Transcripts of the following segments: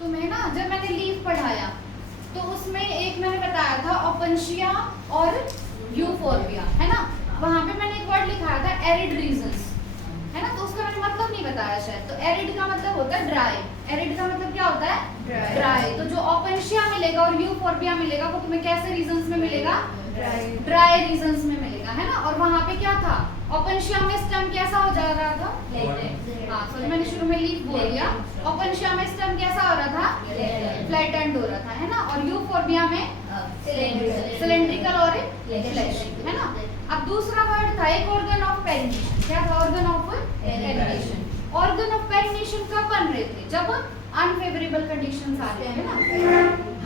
तुम्हें ना जब मैंने लीफ पढ़ाया तो उसमें एक मैंने बताया था ओपेंशिया और यूफोर्बिया, है ना। वहां पे मैंने एक वर्ड लिखाया था एरिड रीजन्स, है ना। तो उसका मैंने मतलब नहीं बताया शायद। तो एरिड का मतलब होता है ड्राई, एरिड का मतलब क्या होता है ड्राई। तो जो ओपेंशिया मिलेगा और यूफोर्बिया मिलेगा वो तुम्हें कैसे रीजन्स में मिलेगा, ड्राई रीजन्स में मिलेगा, है ना। और वहां पे क्या था, ओपेंशिया में स्टेम कैसा हो जा रहा था, हाँ सॉरी मैंने शुरू में लीफ बोल दिया। ओपेंशिया में स्टेम कैसा हो रहा था, फ्लैटेंड हो रहा था, है ना। और यूफोर्बिया में सिलेंड्रिकल और फ्लैशी, है ना। अब दूसरा वर्ड था एक ऑर्गन ऑफ पेरिनेशन। क्या था, organ of perennation. Organ of perennation कब बन रहे थे, जब अनफेवरेबल कंडीशंस आ रहे थे ना।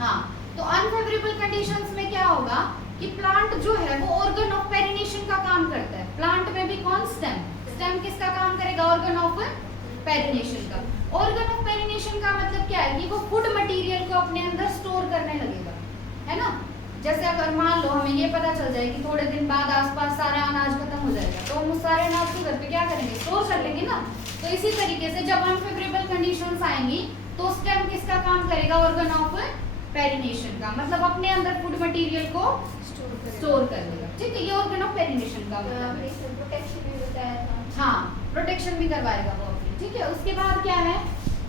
हाँ, तो अनफेवरेबल कंडीशंस में क्या होगा कि प्लांट जो है वो ऑर्गन ऑफ पेरिनेशन का काम करता है। प्लांट में भी कौन, स्टेम। स्टेम किसका काम करेगा, ऑर्गन ऑफ पेरिनेशन का। ऑर्गन ऑफ पेरिनेशन का मतलब क्या है कि वो फूड मटेरियल को अपने अंदर स्टोर करने लगेगा, है ना। जैसे अगर मान लो हमें ये पता चल जाए कि थोड़े दिन बाद आसपास सारा अनाज खत्म हो जाएगा, तो हम उस सारे अनाज को घर पे क्या करेंगे, स्टोर कर लेंगे ना। तो इसी तरीके से जब अनफेवरेबल कंडीशंस आएंगी तो स्टेम किसका काम करेगा, ऑर्गन ऑफ पेरिनेशन का, मतलब अपने अंदर फूड मटेरियल को स्टोर कर लेगा, ठीक है। ये ऑर्गन ऑफ पेरिनेशन का मतलब प्रोटेक्शन भी बताया था। हाँ, प्रोटेक्शन भी करवाएगा वो, ठीक है। उसके बाद क्या है,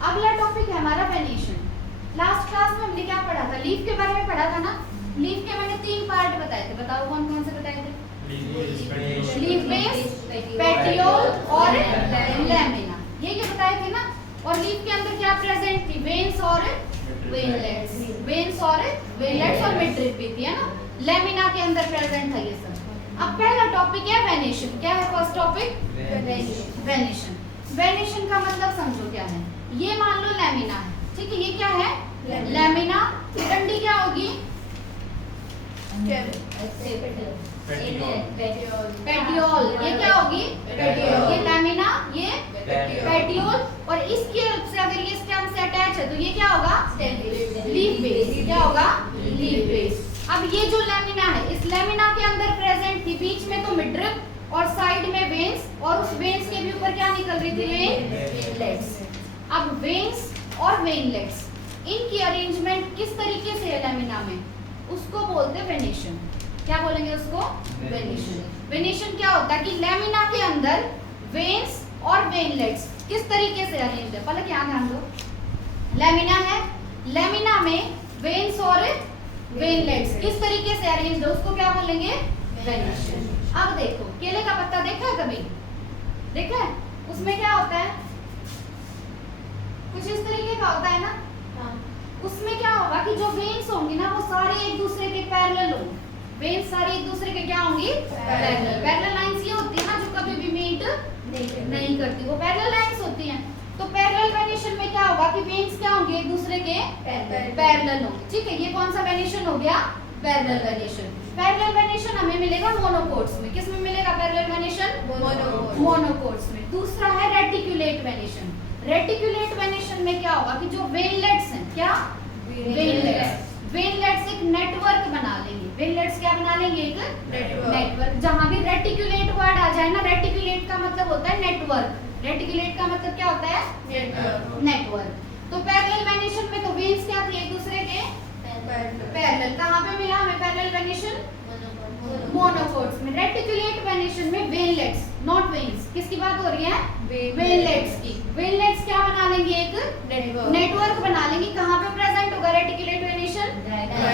अगला टॉपिक है हमारा वेनेशन। लास्ट क्लास में हमने क्या पढ़ा था, लीफ के बारे में पढ़ा था ना। लीफ के मैंने 3 पार्ट बताए थे, बताओ कौन कौन से बताए थे, लीफ बेस, पेटियोल और लैमिना, ये बताए थे ना। और लीफ के अंदर क्या प्रेजेंट थी, वेन्स और वेनलेट्स, वेन्स और वेनलेट्स और मिडरिप भी थी, है ना। लैमिना के अंदर प्रेजेंट था ये सब। अब पहला टॉपिक है वेनेशन। क्या है फर्स्ट टॉपिक, वेनेशन। वेनेशन का मतलब समझो क्या है, ये मान लो लैमिना है, ठीक है। ये क्या है, लैमिना। डंडी क्या होगी, पेटियोल। ये क्या होगी, पेटियोल। ये लैमिना, ये पेटियोल। और इसके से अगर ये स्टेम से अटैच है तो ये क्या होगा, लीफ बेस। क्या होगा, लीफ बेस। अब ये जो लैमिना है, इस लैमिना के अंदर प्रेजेंट थी, बीच में तो मिडरिप और साइड में वेन्स, और उस वेन्स के भी ऊपर क्या निकल रही थी, वेनलेट्स। अब वेन्स और वेनलेट्स, इनकी अरेंजमेंट किस तरीके से है लैमिना में, उसको बोलते हैं वेनेशन। क्या बोलेंगे उसको, वेनेशन। वेनेशन क्या होता है कि लैमिना के अंदर वेन्स और वेनलेट्स किस तरीके से अरेंज है। पहले क्या ध्यान दो, लैमिना है, लैमिना में वेन्स और वेनलेट्स किस तरीके से अरेंज है, उसको क्या बोलेंगे, वेनेशन। अब देखो, केले का पत्ता देखा है कभी, देखा है, उसमें क्या होता है, कुछ इस तरीके का होता है ना। उसमें क्या होगा कि जो वेन्स होंगी ना वो सारे एक दूसरे के पैरेलल होंगे। वेन्स सारे एक दूसरे के क्या होंगी, पैरेलल। पैरेलल लाइंस ये होती है ना जो कभी भी मीट नहीं करती, वो पैरेलल लाइंस होती हैं। तो पैरेलल वेनेशन में क्या होगा कि वेन्स क्या होंगे, एक दूसरे के पैरेलल होंगे, ठीक है। ये कौन सा वेनेशन हो गया, पैरेलल वेनेशन। पैरेलल वेनेशन हमें मिलेगा मोनोकोट्स में। किस में मिलेगा पैरेलल वेनेशन, मोनोकोट्स में। दूसरा है रेटिकुलेट वेनेशन। रेटिकुलेट वेनेशन में क्या होगा कि जो वेनलेट्स हैं, क्या वेनलेट्स, वेनलेट्स एक नेटवर्क बना लेंगे। वेनलेट्स क्या बना लेंगे, एक नेटवर्क। जहां भी रेटिकुलेट वर्ड आ जाए ना, रेटिकुलेट का मतलब होता है नेटवर्क। रेटिकुलेट का मतलब क्या होता है, नेटवर्क। तो पैरेलल वेनेशन में तो वेन्स क्या थे, एक दूसरे के पैरेलल। कहां पे मिला हमें पैरेलल वेनेशन, मोनोकोट्स में। रेटिकुलेट वेनेशन में वेनलेट्स, नॉट वेन्स, किसकी बात हो रही है, वेनलेट्स की। वेनलेट्स क्या बना लेंगे, एक नेटवर्क बना लेंगे। कहां पे प्रेजेंट होगा रेटिकुलेट वेनेशन,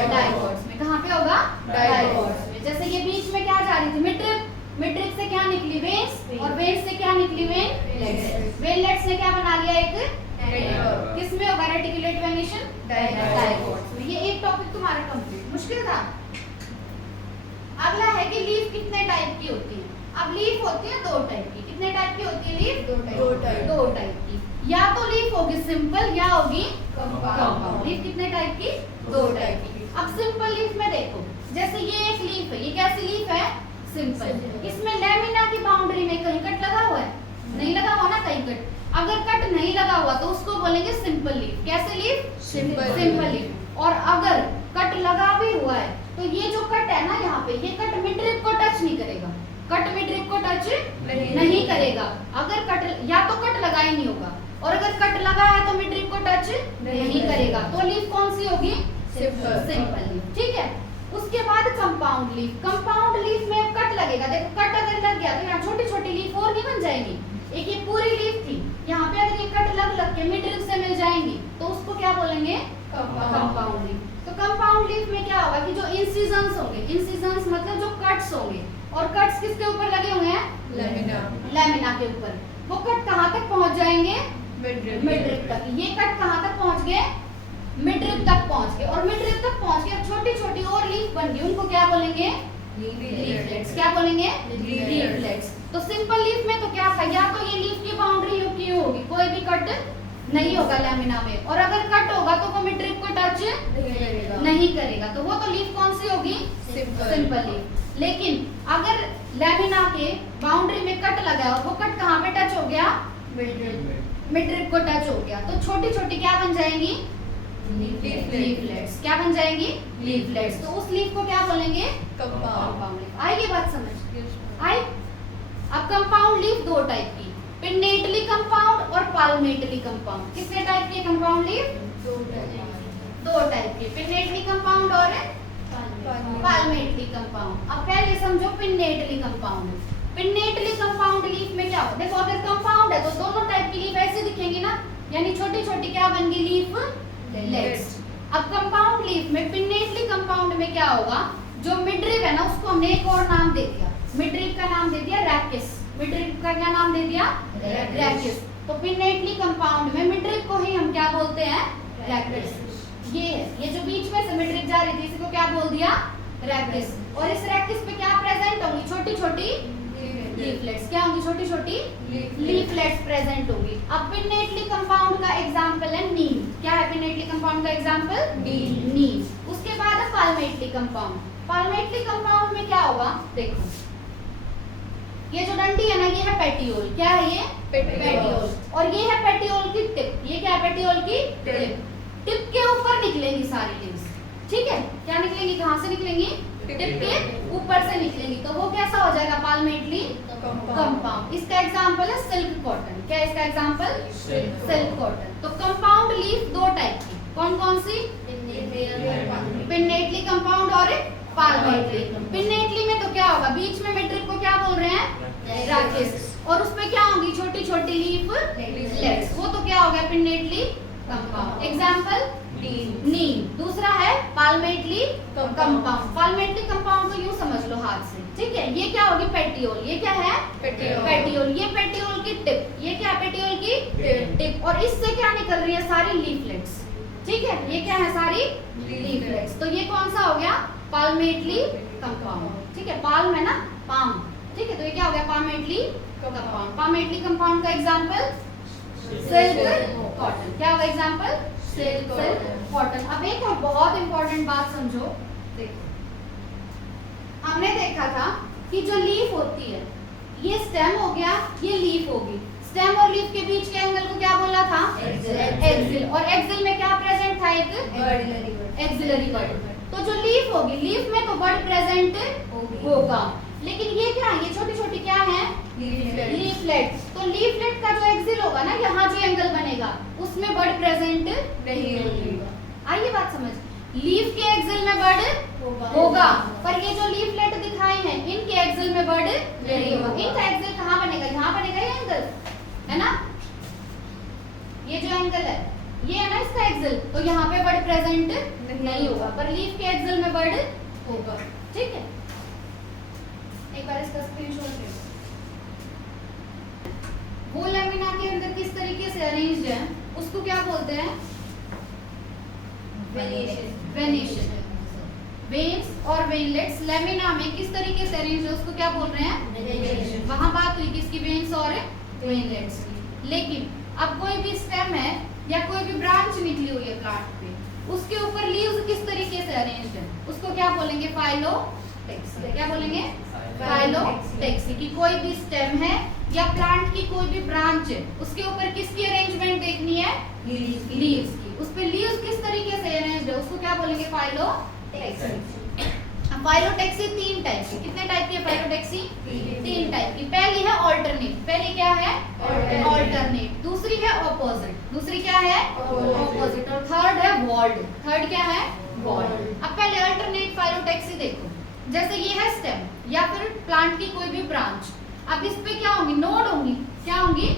डाइकोट्स में। कहां पे होगा, डाइकोट्स में। जैसे ये बीच में क्या जा रही थी, मिडरिप, मिडरिप से क्या निकली, वेन्स, और वेन्स से क्या निकली, वेनलेट्स। वेनलेट्स ने क्या बना लिया, एक किसमें होगा रेटिकुलेट वेनेशन, डाइकोट्स में। ये एक टॉपिक तुम्हारा कंप्लीट। मुश्किल था। अगला है कि लीफ कितने टाइप की होती है। अब लीफ होती है 2 टाइप की। कितने टाइप की होती है लीफ, 2 टाइप की। या तो लीफ होगी सिंपल या होगी कंपाउंड। लीफ कितने टाइप की, 2 टाइप की। अब सिंपल लीफ में देखो, जैसे ये एक लीफ है, ये कैसी लीफ है, सिंपल। इसमें लैमिना की बाउंड्री में कहीं कट लगा हुआ है, नहीं लगा हुआ ना कहीं कट। अगर कट नहीं लगा हुआ तो उसको बोलेंगे सिंपल लीफ। कैसे लीफ, सिंपल लीफ। और अगर कट लगा भी हुआ है तो ये जो कट है ना यहाँ पे, ये कट मिडरिप को टच नहीं करेगा। कट मिडरिप को टच नहीं करेगा। अगर कट, या तो कट लगा ही नहीं होगा, और अगर कट लगा है तो मिड रिब को टच नहीं करेगा। तो लीफ कौन सी होगी? Simple leaf. ठीक है, उसके बाद कंपाउंड लीफ। कंपाउंड लीफ में कट लगेगा, देखो कट अगर लग गया तो यहाँ छोटी छोटी लीफ और नहीं बन जाएगी। एक ये पूरी लीफ थी, यहाँ पे अगर ये कट लग के मिड रिब से मिल जाएंगी तो उसको क्या बोलेंगे? Compound leaf. तो कंपाउंड लीफ में क्या होगा कि जो इंसिजन्स होंगे, इंसिजन्स मतलब जो कट्स होंगे, और कट्स किसके ऊपर लगे हुए हैं? लैमिना के ऊपर। वो कट कहाँ तक पहुंच जाएंगे? मिड रिब तक। ये कट कहाँ तक पहुंच गए? मिड रिब तक पहुंच गए। और मिड रिब तक पहुंच के छोटी छोटी और लीफ बन गई, उनको क्या बोलेंगे? लीफलेट्स। क्या बोलेंगे? लीफलेट्स। तो सिंपल लीफ में तो क्या था, या तो ये लीफ की बाउंड्री की होगी, कोई भी कट नहीं होगा लैमिना में, और अगर कट होगा तो वो मिड रिब को टच नहीं करेगा। तो वो तो लीफ कौन सी होगी? Simple leaf. लेकिन अगर लैमिना के बाउंड्री में कट लगा और वो कट कहाँ पे टच हो गया? मिड रिब को टच हो गया, तो छोटी छोटी क्या बन जाएंगी? लीफलेट्स। क्या बन जाएंगी? लीफलेट्स। तो उस लीफ को क्या बोलेंगे? Compound leaf. आएगी बात समझ? आई। अब कंपाउंड लीफ दो टाइप की, पिन्नेटली कंपाउंड और पाल्मेटली कंपाउंड। कितने टाइप के कंपाउंड लीफ? दो टाइप के, पिन्नेटली कंपाउंड और पाल्मेटली कंपाउंड। अब पहले समझो pinnately compound. Pinnately compound leaf में क्या होगा? देखो अगर कंपाउंड है तो दोनों टाइप की लीफ ऐसे दिखेंगी ना, यानी छोटी छोटी क्या बन गई? लीफलेट्स। अब कंपाउंड लीफ में पिन्नेटली कंपाउंड में क्या होगा? जो मिड रिब है ना, उसको हमने एक और नाम दे दिया। मिड रिब का नाम दे दिया रैकिस। मिड रिब का क्या नाम दे दिया? रैकिस। तो पिन्नेटली कंपाउंड में मिड रिब को ही हम क्या बोलते हैं? रैकिस। ये है, ये जो बीच में से मिड रिब जा रही थी, इसको क्या बोल दिया? रैकिस। और इस रैकिस पे क्या प्रेजेंट होंगी? छोटी छोटी लीफलेट्स। क्या होंगी? छोटी छोटी लीफलेट्स प्रेजेंट होंगी। अब पिन्नेटली कंपाउंड का एग्जांपल है नीम। क्या है पिन्नेटली कंपाउंड का एग्जांपल? नीम। उसके बाद है पाल्मेटली कंपाउंड। पाल्मेटली कंपाउंड में क्या होगा? देखो ये जो डंडी है ना, ये है पेटियोल। क्या है ये? पेटियोल। और ये है पेटियोल की टिप। ये क्या है? पेटियोल की टिप। टिप के ऊपर निकलेंगी सारी लीव्स। ठीक है, क्या निकलेंगी? कहाँ से निकलेंगी? टिप के ऊपर से निकलेंगी। तो वो कैसा हो जाएगा? पाल्मेटली कंपाउंड। इसका एग्जांपल है सिल्क कॉटन। क्या है इसका एग्जांपल? Silk cotton. तो कंपाउंड लीफ दो टाइप की, कौन कौन सी? पिन्नेटली कंपाउंड और पाल्मेटली। पिन्नेटली में तो क्या होगा? बीच में मिड रिब को क्या बोल रहे हैं? रैकिस। और उसमें क्या होंगी? छोटी छोटी लीफलेट्स। वो तो क्या हो गया? Pinnately compound. एग्जांपल नीम। दूसरा है पाल्मेटली कंपाउंड। पाल्मेटली कंपाउंड को यूं समझ लो हाथ से। ठीक है, ये क्या होगी? पेटियोल। ये क्या है? पेटियोल। ये पेटियोल की टिप। ये क्या है? पेटियोल की टिप। और इससे क्या निकल रही है? सारी लीफलेट्स। ठीक है, ये क्या है? सारी लीफलेट्स। तो ये कौन सा हो गया? पाल्मेटली कंपाउंड। ठीक है, पाल्म है ना, पाम। ठीक है, तो ये क्या हो गया? पाल्मेटली कंपाउंड। पाल्मेटली कंपाउंड का एग्जांपल सिल्क कॉटन। क्या होगा एग्जांपल? Silk cotton. अब एक और बहुत इंपॉर्टेंट बात समझो। देखो हमने देखा था कि जो लीफ होती है, ये स्टेम हो गया, ये लीफ होगी। स्टेम और लीफ के बीच के एंगल को क्या बोला था? एक्सिल। और एक्सिल में क्या प्रेजेंट था? एक एक्सिलरी बर्ड। तो जो लीफ होगी, लीफ में तो बर्ड प्रेजेंट होगा, लेकिन ये क्या है? ये छोटी छोटी क्या है? लीफलेट। तो लीफलेट का जो एक्सिल होगा ना, यहाँ जो एंगल बनेगा उसमें बर्ड प्रेजेंट नहीं होगा। आइए बात समझ। लीफ के एक्सिल में बर्ड होगा, पर ये जो लीफलेट दिखाई है इनके एक्सिल में बर्ड नहीं होगा। इनका एक्सिल कहाँ बनेगा? यहाँ बनेगा। ये एंगल है ना, ये जो एंगल है ये है ना इसका एक्सिल, तो यहाँ पे बर्ड प्रेजेंट नहीं होगा, पर लीफ के एक्सिल में बर्ड होगा। ठीक है, एक बार इसका स्क्रीनशॉट ले। वो लैमिना के अंदर किस तरीके से अरेंज्ड है उसको क्या बोलते हैं? वेनेशन। वेन्स और वेनलेट्स लैमिना में किस तरीके से अरेंज है उसको क्या बोल रहे हैं? वहां बात हुई किसकी? वेन्स और वेनलेट्स की। लेकिन अब कोई भी स्टेम है या कोई भी ब्रांच निकली हुई है प्लांट पे, उसके ऊपर लीव्स किस तरीके से अरेंज्ड है उसको क्या बोलेंगे? फाइलोटेक्सी। क्या बोलेंगे? फाइलोटेक्सी। कि कोई भी स्टेम है या प्लांट की कोई भी ब्रांच है, उसके ऊपर किसकी अरेंजमेंट देखनी है? लीव्स की। उस पे लीव्स किस तरीके से अरेंज्ड है उसको क्या बोलेंगे? फाइलोटेक्सी। फाइलोटैक्सी 3 टाइप की, कितने टाइप की है फाइलोटैक्सी? 3 टाइप की। पहली है ऑल्टरनेट, पहली क्या है? ऑल्टरनेट। दूसरी है ऑपोजिट, दूसरी क्या है? ऑपोजिट। और थर्ड है वॉल्ड, थर्ड क्या है? वॉल्ड। अब पहले अल्टरनेट फाइलोटैक्सी देखो, जैसे ये है स्टेम या फिर प्लांट की कोई भी ब्रांच, अब इस पे क्या होंगी? नोड होंगी, क्या होंगी?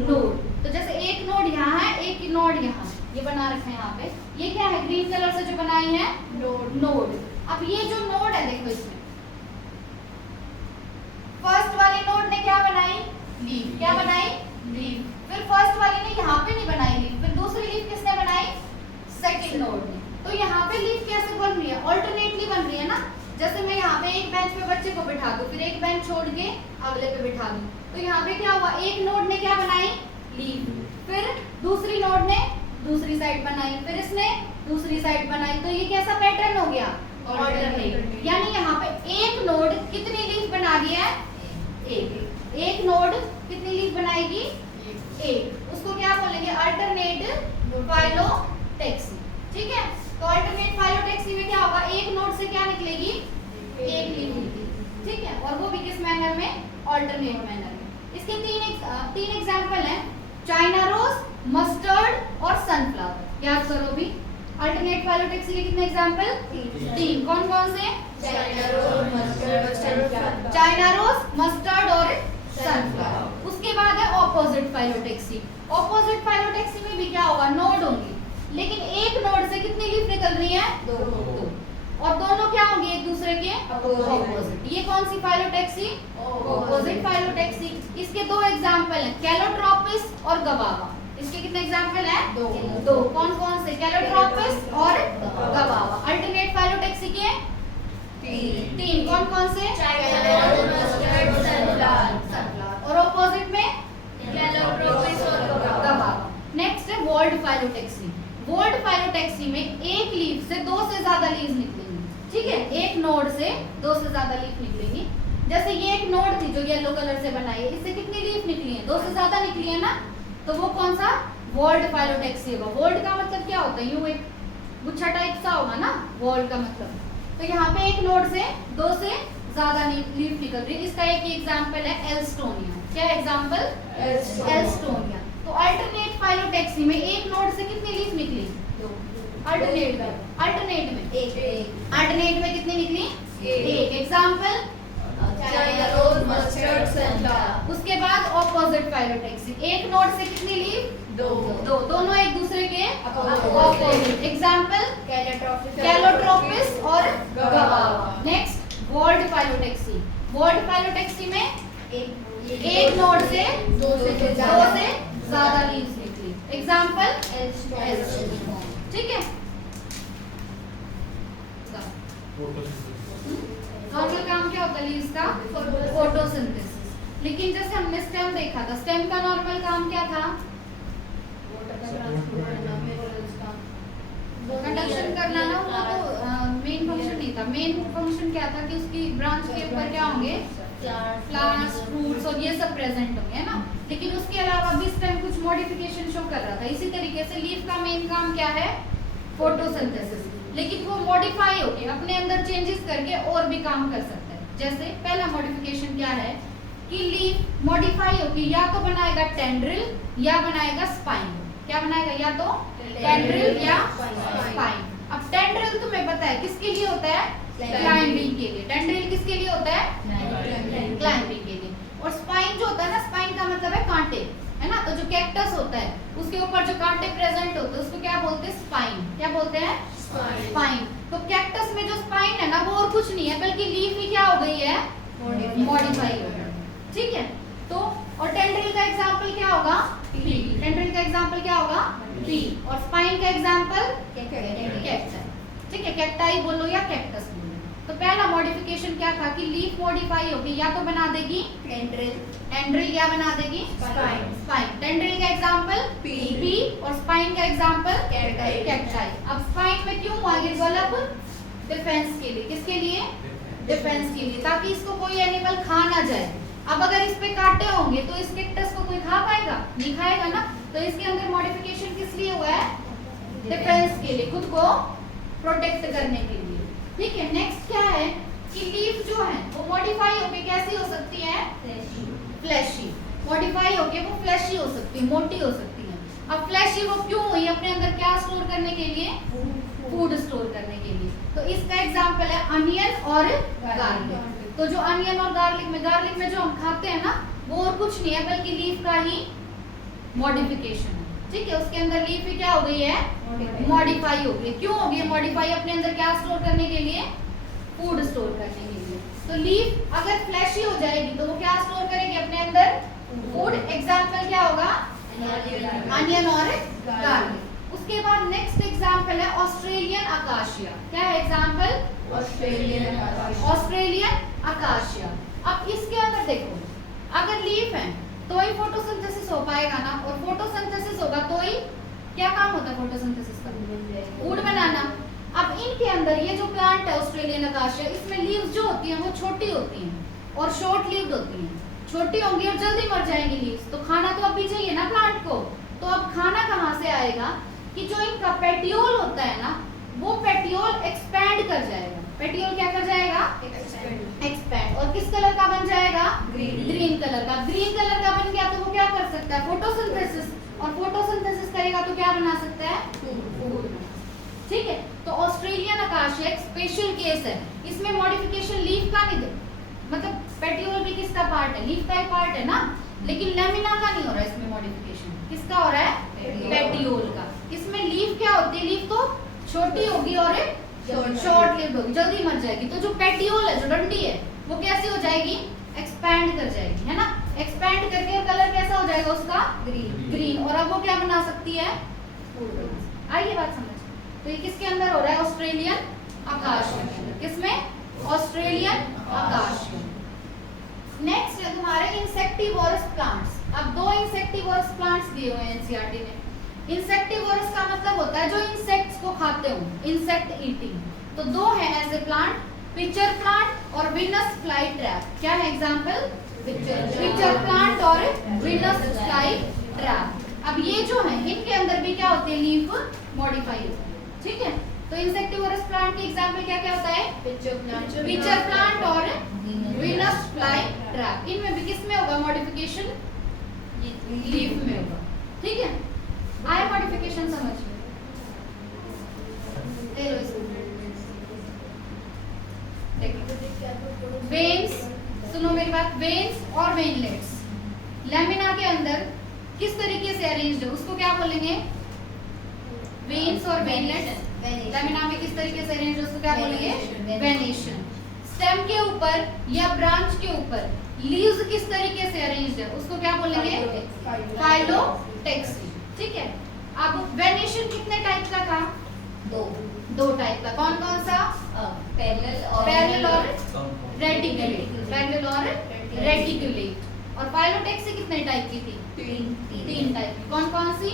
नोड। तो जैसे एक नोड यहाँ है, एक नोड यहाँ, ये बना रखे हैं यहाँ पे, ये क्या है? ग्रीन कलर से जो बनाई है नोड। अब ये जो नोड है देखो, इसमें फर्स्ट वाली नोड ने क्या बनाई? लीफ। क्या बनाई? लीफ। फिर फर्स्ट वाली ने यहाँ पे नहीं बनाई लीफ, फिर दूसरी लीफ किसने बनाई? सेकंड नोड ने। तो यहाँ पे लीफ कैसे बन रही है? ऑल्टरनेटली बन रही है ना। जैसे मैं यहाँ पे एक बेंच पे बच्चे को बिठा दूं, फिर एक बेंच छोड़ के अगले पे बिठा दूं, तो यहाँ पे क्या हुआ? एक नोड ने क्या बनाई? लीफ। फिर दूसरी नोड ने दूसरी साइड बनाई, फिर इसने दूसरी साइड बनाई, तो ये कैसा पैटर्न हो गया? ऑल्टरनेट। यानी यहाँ पे एक नोड कितनी लीफ बना रही है? एक नोड कितनी लीफ बनाएगी? एक। उसको क्या बोलेंगे? Alternate phyllotaxy. ठीक है, तो अल्टरनेट फाइलोटैक्सी में क्या होगा? एक नोड से क्या निकलेगी? एक लीफ निकलेगी। ठीक है, और वो भी किस मैनर में? ऑल्टरनेट मैनर में। इसके तीन एग्जांपल हैं, चाइना रोज, मस्टर्ड और सनफ्लावर। याद करो भी, अल्टरनेट फाइलोटैक्सी के कितने एग्जांपल? 3। कौन कौन से? चाइना रोज, मस्टर्ड और सनफ्लावर। उसके बाद है ऑपोजिट फाइलोटैक्सी। ऑपोजिट फाइलोटैक्सी में भी क्या होगा? नोड होंगे, लेकिन एक नोड से कितनी लीफ निकल रही है? 2। और दोनों क्या होंगे? एक दूसरे के ऑपोजिट। ये कौन सी फाइलोटैक्सी? Opposite phyllotaxy. इसके 2 एग्जांपल हैं, कैलोट्रोपिस और गवावा। इसके कितने एग्जांपल हैं? 2। कौन कौन से? कैलोट्रोपिस और गवावा। अल्टरनेट फाइलोटैक्सी के 3। कौन कौन से? और ऑपोजिट में कैलोट्रोपिस और गवावा। नेक्स्ट है वॉल्ड फाइलोटैक्सी। वॉल्ड फाइलोटैक्सी में एक लीफ से 2 से ज्यादा लीफ निकलेंगी। ठीक है, एक नोड से 2 से ज्यादा लीफ निकलेंगी। जैसे ये एक नोड थी जो येलो कलर से बनाई है, इससे कितनी लीफ निकली है? 2 से ज्यादा निकली है ना, तो वो कौन सा? वॉल्ड फाइलोटैक्सी होगा। वॉल्ड का मतलब क्या होता है? यूं एक गुच्छा टाइप सा होगा ना वॉल्ड का मतलब। तो यहाँ पे एक नोड से 2 से ज्यादा लीफ निकल रही है। इसका एक एग्जांपल है एल्स्टोनिया। क्या एग्जांपल? एल्स्टोनिया। तो अल्टरनेट फाइलोटैक्सी में एक नोड से कितनी लीफ निकली? 2। अल्टरनेट में कितनी निकली? 1। Example? China rose, mustard, sunflower. उसके बाद ऑपोजिट फाइलोटैक्सी, एक नोड से कितनी लीफ? 2। दोनों एक दूसरे के ऑपोजिट। एग्जांपल? कैलोट्रोपिस और guava. Next whorled phyllotaxy. Whorled phyllotaxy में एक नोड से 2 से ज्यादा लीव्स निकली। एग्जांपल? ठीक है, नॉर्मल काम क्या होता है लीव्स का? फोटोसिंथेसिस। लेकिन जैसे हमने स्टेम देखा था, स्टेम का नॉर्मल काम क्या था? कंडक्शन करना ना, वो तो मेन फंक्शन नहीं था। मेन फंक्शन क्या था कि उसकी ब्रांच के ऊपर क्या होंगे? फ्लावर्स, फ्रूट्स और ये सब प्रेजेंट होंगे, है ना। लेकिन उसके अलावा भी स्टेम कुछ मॉडिफिकेशन शो कर रहा था। इसी तरीके से लीफ का मेन काम क्या है? फोटोसिंथेसिस। लेकिन वो मॉडिफाई होके अपने अंदर चेंजेस करके और भी काम कर सकता है। जैसे पहला मॉडिफिकेशन क्या है कि लीफ मॉडिफाई होके या तो बनाएगा टेंड्रिल या बनाएगा स्पाइन। क्या बनाएगा? या तो टेंड्रिल या स्पाइन। अब टेंड्रिल तुम्हें पता है किसके लिए होता है? क्लाइंबिंग के लिए। टेंड्रिल किसके लिए होता है? क्लाइंबिंग के लिए। और स्पाइन जो होता है ना, स्पाइन का मतलब है कांटे, है ना। तो जो कैक्टस होता है उसके ऊपर जो कांटे प्रेजेंट होते हैं उसको क्या बोलते हैं? स्पाइन। क्या बोलते हैं? स्पाइन। तो कैक्टस में जो स्पाइन है ना, वो और कुछ नहीं है बल्कि लीफ ही क्या हो गई है? मॉडिफाई हो गई। ठीक है, तो और टेंड्रिल का एग्जांपल क्या होगा? ट्री। टेंड्रिल का एग्जांपल क्या होगा? ट्री। और स्पाइन का एग्जांपल कैक्टस। ठीक है, कैक्टाई बोलो या कैक्टस बोलो। तो पहला मॉडिफिकेशन क्या था कि लीफ मॉडिफाई होगी, या तो बना देगी टेंड्रिल या बना देगी स्पाइन। टेंड्रिल का एग्जांपल पी और स्पाइन का एग्जांपल कैक्टाई। अब स्पाइन में क्यों आगे डेवलप? डिफेंस के लिए। किसके लिए? डिफेंस के लिए, ताकि इसको कोई एनिमल खा ना जाए। अब अगर इस पे कांटे होंगे तो इस कैक्टस को कोई खा पाएगा? नहीं खाएगा ना। तो इसके अंदर मॉडिफिकेशन किस लिए हुआ है? डिफेंस के लिए, खुद को प्रोटेक्ट करने के लिए। ठीक है, नेक्स्ट क्या है कि लीफ जो है वो मॉडिफाई होके कैसी हो सकती है, फ्लैशी, मॉडिफाई होके वो फ्लैशी हो सकती है, मोटी हो सकती है। अब फ्लैशी वो क्यों हुई, अपने अंदर क्या स्टोर करने के लिए, फूड स्टोर करने के लिए। तो इसका एग्जांपल है अनियन और गार्लिक। तो जो अनियन और गार्लिक में जो हम खाते हैं ना, वो और कुछ नहीं है बल्कि लीफ का ही मॉडिफिकेशन है, ठीक है। उसके अंदर लीफ ही क्या हो गई है, मॉडिफाई हो गई। क्यों हो गई मॉडिफाई, अपने अंदर क्या स्टोर करने के लिए, फूड स्टोर करने के लिए। तो लीफ अगर फ्लैशी हो जाएगी तो वो क्या स्टोर करेगी अपने अंदर, फूड। एग्जांपल क्या होगा, अनियन और गार्लिक। उसके बाद नेक्स्ट एग्जांपल है ऑस्ट्रेलियन अकाशिया। क्या है एग्जांपल, ऑस्ट्रेलियन अकाशिया। अब इसके अंदर देखो, अगर लीफ है तो ही फोटोसिंथेसिस हो पाएगा ना, और फोटोसिंथेसिस होगा तो ही क्या काम होता है फोटोसिंथेसिस का, फूड बनाना। अब इनके अंदर ये जो प्लांट है ऑस्ट्रेलियन अकाशिया, इसमें लीव्स जो होती हैं वो छोटी होती हैं और शॉर्ट लिव्ड होती हैं। छोटी होंगी और जल्दी मर जाएंगी लीव्स, तो खाना तो अभी चाहिए ना प्लांट को। तो अब खाना कहाँ से आएगा कि जो इनका पेटियोल होता है ना, वो पेटियोल एक्सपैंड कर जाएगा। पेटियोल क्या कर जाएगा, एक्सपैंड, और किस कलर का बन जाएगा, ग्रीन कलर का। ग्रीन कलर का बन गया तो वो क्या कर सकता है, फोटोसिंथेसिस, और फोटोसिंथेसिस करेगा तो क्या बना सकता है, फूड। ठीक है। तो ऑस्ट्रेलियन अकाशिया एक स्पेशल केस है, इसमें मॉडिफिकेशन लीफ का नहीं, मतलब पेटियोल भी किसका पार्ट है, लीफ का ही पार्ट है ना, लेकिन लेमिना का नहीं हो रहा है इसमें मॉडिफिकेशन। किसका हो रहा है, पेटियोल का। इसमें लीफ क्या होती है, लीफ तो छोटी होगी और शॉर्ट लिव्ड होगी, जल्दी मर जाएगी। तो जो पेटियोल है, जो डंडी है, वो कैसी हो जाएगी, एक्सपैंड कर जाएगी, है ना। एक्सपैंड करके और कलर कैसा हो जाएगा उसका, ग्रीन। और अब वो क्या बना सकती है, आइए बात समझ। तो ये किसके अंदर हो रहा है, ऑस्ट्रेलियन अकाशिया। किसमें, ऑस्ट्रेलियन अकाशिया। नेक्स्ट है तुम्हारे इंसेक्टिवोरस प्लांट्स। अब दो इंसेक्टिवोरस प्लांट्स दिए हुए हैं एनसीईआरटी में। इंसेक्टिवोरस का मतलब होता है जो इंसेक्ट्स को खाते हो, इंसेक्ट ईटिंग। तो दो है ऐसे प्लांट, पिचर प्लांट और विनस फ्लाई ट्रैप। क्या है एग्जांपल, पिचर प्लांट और विनस फ्लाई ट्रैप। अब ये जो है इनके अंदर भी क्या होते हैं, लीफ मॉडिफाई होती है, ठीक है। तो इंसेक्टिवोरस प्लांट के एग्जांपल क्या क्या होता है, पिचर प्लांट और विनस फ्लाई ट्रैप। इनमें भी किस में होगा मॉडिफिकेशन, लीफ में होगा, ठीक है। आया मॉडिफिकेशन समझ में, ले लो इसको। वेन्स, सुनो मेरी बात, वेन्स और वेनलेट्स लैमिना के अंदर किस तरीके से अरेंज्ड है, उसको क्या बोलेंगे, वेन्स और वेनलेट्स। लैमिना में किस तरीके से अरेंज्ड है, उसको क्या बोलेंगे, वेनेशन। स्टेम के ऊपर या ब्रांच के ऊपर लीव्स किस तरीके से अरेंज्ड है, उसको क्या बोलेंगे, फाइलोटेक्सी, ठीक है। अब वेनेशन कितने टाइप का था, दो टाइप का। कौन कौन सा, पैरेलल और रेटिकुलेट, पैरेलल और रेटिकुलेट। और फाइलोटेक्सी कितने टाइप की थी, तीन टाइप की। कौन कौन सी,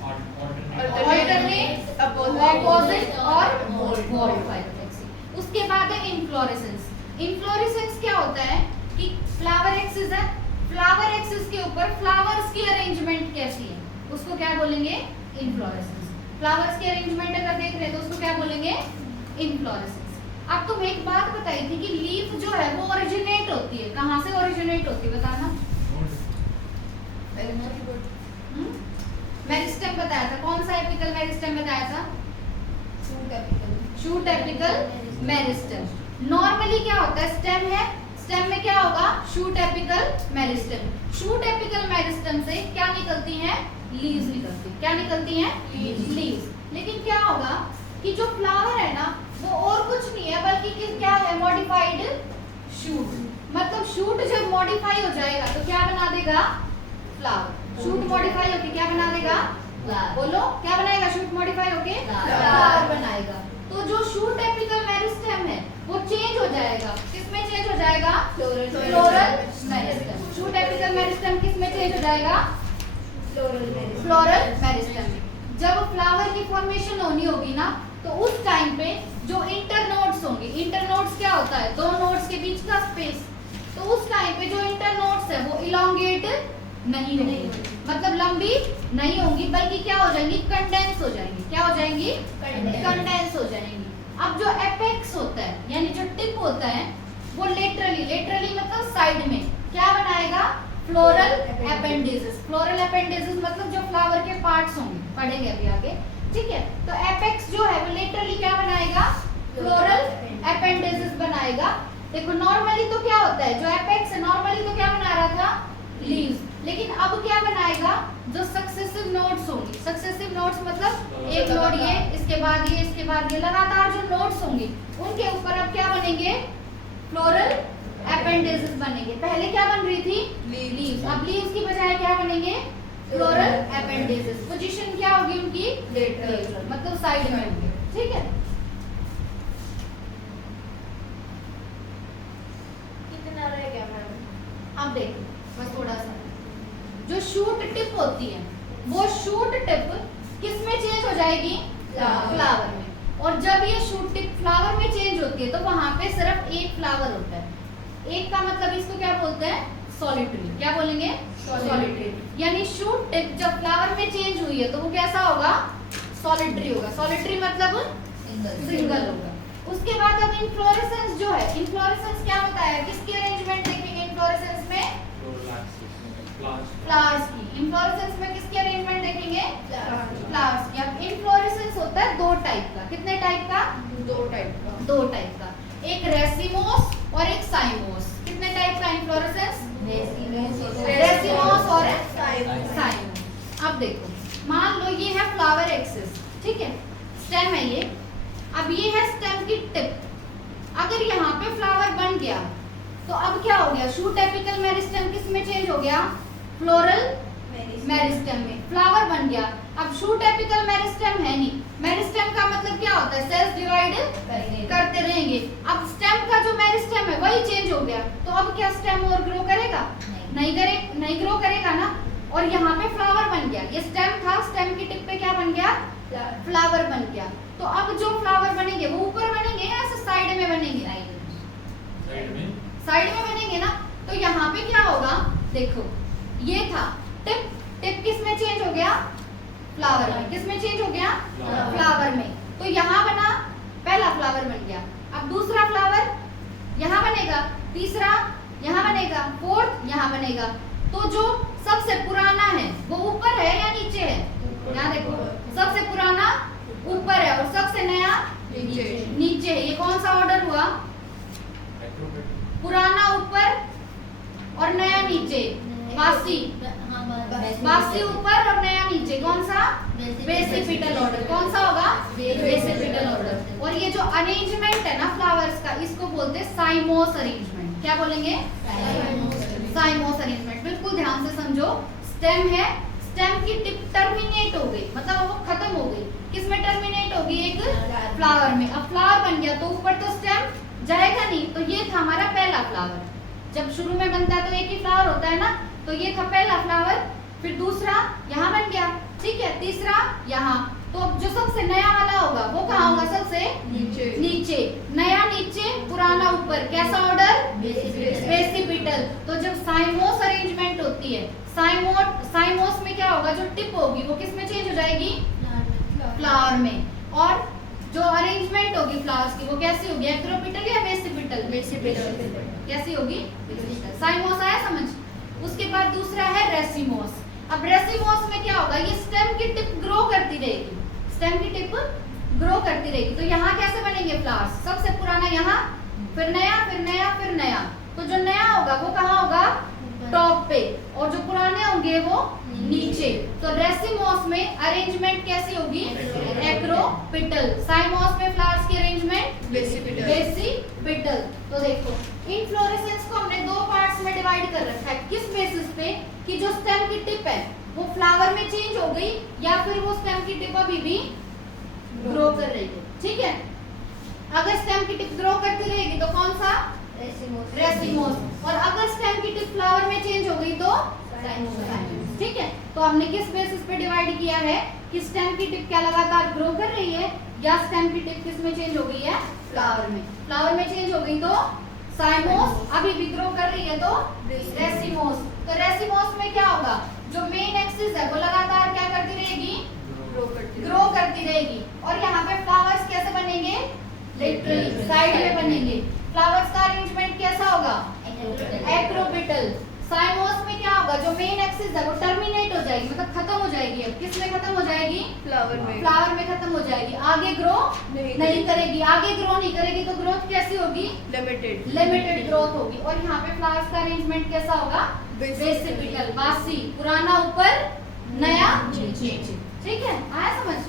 अल्टरनेट, अपोजिट और वोल्ट फाइलोटेक्सी। उसके बाद है इनफ्लोरेसेंस। इनफ्लोरेसेंस क्या होता है कि फ्लावर एक्सिस है, फ्लावर एक्सिस के ऊपर फ्लावर्स की अरेंजमेंट कैसी है, उसको क्या बोलेंगे, इनफ्लोरेसेंस। फ्लावर्स की अरेंजमेंट अगर देख रहे हैं तो उसको क्या बोलेंगे, इनफ्लोरेसेंस। अब तुम एक बात बताई थी कि लीफ जो है वो ओरिजिनेट होती है, कहाँ से ओरिजिनेट होती है बताना। मेरिस्टेम बताया था, कौन सा एपिकल मेरिस्टेम बताया था, शूट एपिकल मेरिस्टेम। नॉर्मली क्या होता है, स्टेम है, स्टेम में क्या होगा, shoot apical meristem. Shoot apical meristem से क्या निकलती हैं, लीव्स निकलती हैं। क्या निकलती हैं, लीव्स। लेकिन क्या होगा कि जो फ्लावर है ना वो और कुछ नहीं है बल्कि क्या है, मॉडिफाइड शूट। मतलब शूट जब मॉडिफाई हो जाएगा तो क्या बना देगा, फ्लावर। शूट मॉडिफाई होके क्या बना देगा, बोलो क्या बनाएगा, शूट मॉडिफाई होके फ्लावर बनाएगा। तो जो शूट एपिकल मेरिस्टेम है वो चेंज हो जाएगा, किसमें चेंज हो जाएगा, floral meristem. Shoot apical meristem किसमें चेंज हो जाएगा, फ्लोरल मेरिस्टेम में। जब फ्लावर की फॉर्मेशन होनी होगी ना तो उस टाइम पे जो इंटरनोड्स होंगे, इंटरनोड्स क्या होता है, दो नोड्स के बीच का स्पेस, तो उस टाइम पे जो इंटरनोड्स है वो इलोंगेट नहीं होंगी, मतलब लंबी नहीं होंगी बल्कि क्या हो जाएंगी, कंडेंस हो जाएंगी। क्या हो जाएंगी, कंडेंस हो जाएंगी। अब जो एपेक्स होता है यानी जो टिप होता है वो लेटरली मतलब साइड में क्या बनाएगा, फ्लोरल एपेंडिसेस। फ्लोरल एपेंडिसेस मतलब जो फ्लावर के पार्ट्स होंगे, पढ़ेंगे अभी आगे, ठीक है। तो एपेक्स जो है वो लेटरली क्या बनाएगा, फ्लोरल एपेंडिसेस बनाएगा। देखो नॉर्मली तो क्या होता है, जो एपेक्स है नॉर्मली तो क्या बना रहा था, लीव्स, लेकिन अब क्या बनाएगा, जो सक्सेसिव नोड्स होंगे, सक्सेसिव नोड्स मतलब एक नोड ये, इसके बाद ये, इसके बाद ये, लगातार जो नोड्स होंगे उनके ऊपर अब क्या बनेंगे, फ्लोरल एपेंडिसेस बनेंगे। पहले क्या बन रही थी, लीव्स, अब लीव्स की बजाय क्या बनेंगे, फ्लोरल एपेंडिसेस। पोजीशन क्या होगी उनकी, लेटरल मतलब साइड में होंगे, ठीक है। कितना रह गया मैम? अब देखो बस थोड़ा सा, जो शूट टिप होती है वो शूट टिप किस में चेंज हो जाएगी, फ्लावर में। और जब ये शूट टिप फ्लावर में चेंज होती है तो वहां पे सिर्फ एक फ्लावर होता है। एक का मतलब इसको क्या बोलते हैं, सॉलिटरी। क्या बोलेंगे, सॉलिटरी। यानी शूट टिप जब फ्लावर में चेंज हुई है तो वो कैसा होगा, सॉलिटरी होगा। सॉलिटरी मतलब सिंगल होगा। उसके बाद अब इनफ्लोरेसेंस जो है, इनफ्लोरेसेंस क्या होता है, किसकी अरेंजमेंट देखेंगे इनफ्लोरेसेंस में, फ्लावर्स की। इनफ्लोरेसेंस में किसकी अरेंजमेंट देखेंगे, फ्लावर्स की। अब इनफ्लोरेसेंस होता है दो टाइप का, कितने टाइप का, दो टाइप का, एक रेसिमोस और एक साइमोस। कितने टाइप का इनफ्लोरेसेंस, रेसिमोस और साइमोस। अब देखो मान लो ये है फ्लावर एक्सिस, ठीक है, स्टेम है ये। अब ये है स्टेम की टिप। अगर यहाँ पे फ्लावर बन गया तो अब क्या हो गया, शूट एपिकल मेरिस्टेम किस में चेंज हो गया, फ्लोरल मेरिस्टेम में। फ्लावर बन गया, अब शूट एपिकल मेरिस्टेम है नहीं। मेरिस्टेम का मतलब क्या होता है, सेल्स डिवाइड करते रहेंगे। अब स्टेम का जो मेरिस्टेम है वही चेंज हो गया, तो अब क्या स्टेम और ग्रो करेगा, नहीं ग्रो करेगा ना। और यहाँ पे फ्लावर बन गया, ये स्टेम था, स्टेम की टिप पे क्या बन गया, फ्लावर बन गया। तो अब जो फ्लावर बनेंगे वो ऊपर बनेंगे या साइड में बनेंगे, साइड में बनेंगे ना। तो यहाँ पे क्या होगा, देखो ये था टिप, टिप किस में चेंज हो गया, फ्लावर में। किस में चेंज हो गया, फ्लावर में। तो यहाँ बना, पहला फ्लावर बन गया। अब दूसरा फ्लावर यहाँ बनेगा, तीसरा यहाँ बनेगा, फोर्थ यहाँ बनेगा। तो जो सबसे पुराना है वो ऊपर है या नीचे है, यहाँ देखो सबसे पुराना ऊपर है और सबसे नया नीचे है। ये कौन सा ऑर्डर हुआ, पुराना ऊपर और नया नीचे, बासी ऊपर और नया नीचे, कौन सा, बेसिपिटल ऑर्डर। कौन सा होगा, बेसिपिटल ऑर्डर। और ये जो अरेंजमेंट है ना फ्लावर्स का, इसको बोलते हैं साइमोस अरेंजमेंट। क्या बोलेंगे, साइमोस अरेंजमेंट। बिल्कुल ध्यान से समझो, स्टेम है, स्टेम की टिप टर्मिनेट हो गई, मतलब वो खत्म हो गई। किसमें टर्मिनेट होगी, एक फ्लावर में। अब फ्लावर बन गया तो ऊपर तो स्टेम जाएगा नहीं, तो ये था हमारा पहला फ्लावर। जब शुरू में बनता है तो एक ही फ्लावर होता है ना, तो ये था पहला फ्लावर। फिर दूसरा यहाँ बन गया, ठीक है, तीसरा यहाँ। तो जो सबसे नया वाला होगा वो कहाँ होगा, सबसे नीचे। नया नीचे, पुराना ऊपर। कैसा ऑर्डर, बेसिपिटल। तो जब साइमोस अरेंजमेंट होती है, साइमोस में क्या होगा, जो टिप होगी वो किस में चेंज हो जाएगी, फ्लावर में। और जो अरेंजमेंट होगी फ्लावर्स की वो कैसी होगी, एक्रोपिटल या बेसिपिटल, कैसी होगी, साइमोस। आया समझ। उसके बाद दूसरा है रेसिमोस। अब रेसिमोस में क्या होगा, ये स्टेम की टिप ग्रो करती रहेगी, स्टेम की टिप ग्रो करती रहेगी। तो यहाँ कैसे बनेंगे फ्लावर्स, सबसे पुराना यहाँ, फिर नया, फिर नया, फिर नया। तो जो नया होगा वो कहाँ होगा, टॉप पे, और जो पुराने होंगे वो नीचे। तो रेसिमोस में अरेंजमेंट कैसी होगी, एक्रोपिटल। साइमोस में फ्लावर्स की अरेंजमेंट बेसिपिटल। तो देखो इनफ्लोरेसेंस को हमने दो पार्ट्स में डिवाइड कर रखा है। किस बेसिस पे, कि जो स्टेम की टिप है वो फ्लावर में चेंज हो गई या फिर वो स्टेम की टिप अभी भी ग्रो कर रही है, ठीक है। अगर स्टेम की टिप ग्रो करती रहेगी तो कौन सा, रेसिमोस। और अगर स्टेम की टिप फ्लावर में चेंज हो गई तो साइमोस, ठीक है। तो हमने किस बेसिस पे डिवाइड किया है, कि स्टेम की टिप क्या लगातार ग्रो कर रही है या स्टेम की टिप किस में चेंज हो गई है, फ्लावर में। फ्लावर में चेंज हो गई तो साइमोस, अभी भी ग्रो कर रही है तो रेसिमोस। तो रेसिमोस में क्या होगा, जो मेन एक्सिस है वो लगातार क्या करती रहेगी, ग्रो करती रहेगी। और यहाँ पे फ्लावर्स कैसे बनेंगे, लिटरली साइड में बनेंगे। फ्लावर्स का अरेंजमेंट कैसा होगा? एक्रोबिटल। साइमोस में क्या होगा? जो मेन एक्सिस है वो टर्मिनेट हो जाएगी, मतलब खत्म हो जाएगी। अब किस में खत्म हो जाएगी? फ्लावर में। फ्लावर में खत्म हो जाएगी। आगे ग्रो नहीं करेगी। आगे ग्रो नहीं करेगी तो ग्रोथ कैसी होगी? लिमिटेड ग्रोथ होगी। और यहाँ पे फ्लावर्स का अरेंजमेंट कैसा होगा? बेसिपिटल, बासी, पुराना ऊपर, नया नीचे। ठीक है, आया समझ?